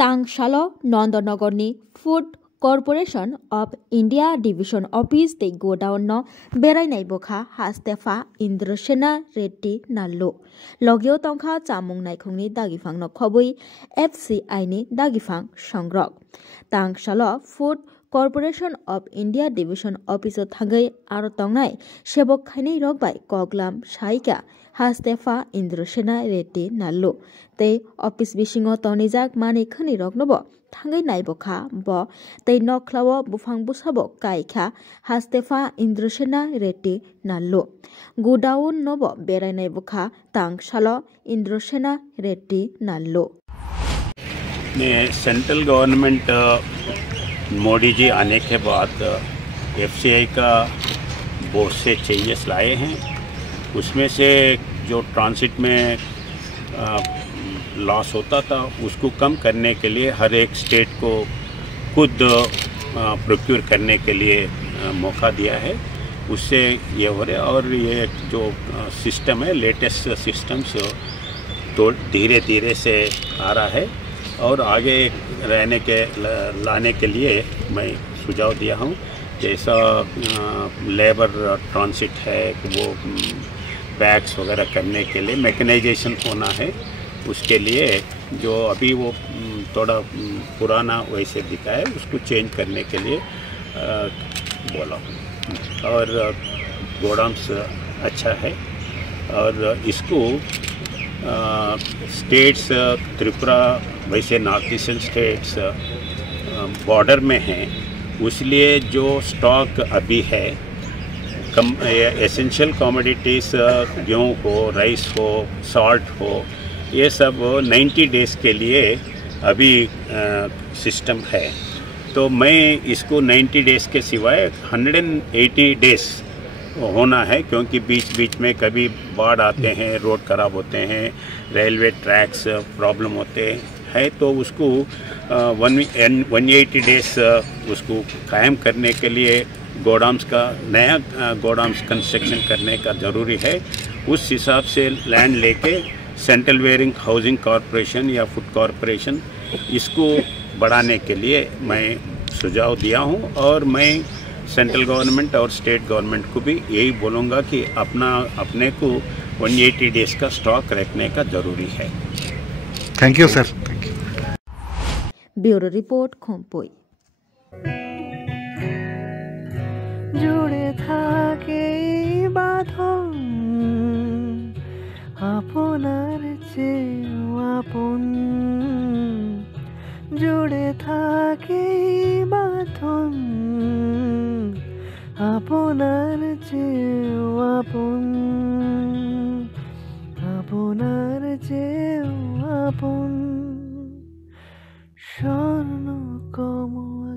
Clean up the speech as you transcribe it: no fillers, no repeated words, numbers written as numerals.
तांगशालो नन्दनगरनि food corporation of India division office ते godown न बेरायनाय बोखा हास्तेफा इंद्रसेना रेड्डी नाल्लो लगियो तंखा चामुं नायखुंनि दागिफां न खबुई FCI नि दागिफां संग्रक तांगशालो food corporation of India division office थांगै आरो तंगनाय सेबक खाइनै रगबाय कगलाम साइका हास्तेफा इंद्रसेना रेड्डी नाल्लो ते ऑफिस बिसिङाव तनिजाक माने खनि रगनबो थांगै नायबखा ब ते नख्लाव बुफां बुसाबो काइखा हास्तेफा इंद्रसेना रेड्डी नाल्लो गुडाउन नबो बेरायनाय बखा तांगशालो इंद्रसेना रेड्डी नाल्लो सेंट्रल गवर्नमेंट मोदी जी आने के बाद FCI का बहुत से चेंजेस लाए हैं। उसमें से जो ट्रांसिट में लॉस होता था उसको कम करने के लिए हर एक स्टेट को खुद प्रोक्योर करने के लिए मौका दिया है। उससे ये हो रहा है और ये जो सिस्टम है लेटेस्ट सिस्टम्स तो धीरे धीरे से आ रहा है और आगे लाने के लिए मैं सुझाव दिया हूँ। जैसा लेबर ट्रांसिट है वो बैग्स वगैरह करने के लिए मैकेनाइजेशन होना है। उसके लिए जो अभी वो थोड़ा पुराना वैसे दिखा है उसको चेंज करने के लिए बोला हूँ। और गोडाउन्स अच्छा है और इसको स्टेट्स त्रिपुरा वैसे नॉर्थ ईस्टर्न स्टेट्स बॉर्डर में हैं, इसलिए जो स्टॉक अभी है एसेंशियल कमोडिटीज़ गेहूँ हो, राइस हो, सॉल्ट हो, ये सब 90 डेज़ के लिए अभी सिस्टम है। तो मैं इसको 90 डेज़ के सिवाय 180 डेज़ होना है क्योंकि बीच बीच में कभी बाढ़ आते हैं, रोड ख़राब होते हैं, रेलवे ट्रैक्स प्रॉब्लम होते हैं, तो उसको 180 डेज़ उसको कायम करने के लिए गोडाउन्स का नया गोडाउन्स कंस्ट्रक्शन करने का ज़रूरी है। उस हिसाब से लैंड लेके सेंट्रल वेयरिंग हाउसिंग कॉरपोरेशन या फूड कॉरपोरेशन इसको बढ़ाने के लिए मैं सुझाव दिया हूँ और मैं सेंट्रल गवर्नमेंट और स्टेट गवर्नमेंट को भी यही बोलूँगा कि अपने को 180 डेज़ का स्टॉक रखने का ज़रूरी है। Thank you sir. Thank you. Bureau report खोमपोई। জুড়ে থাকে বাঁধন আপনার চেয়েও আপন, জুড়ে থাকে বাঁধন আপনার চেয়েও আপন, আপনার চেয়েও আপন, স্বর্ণ কমল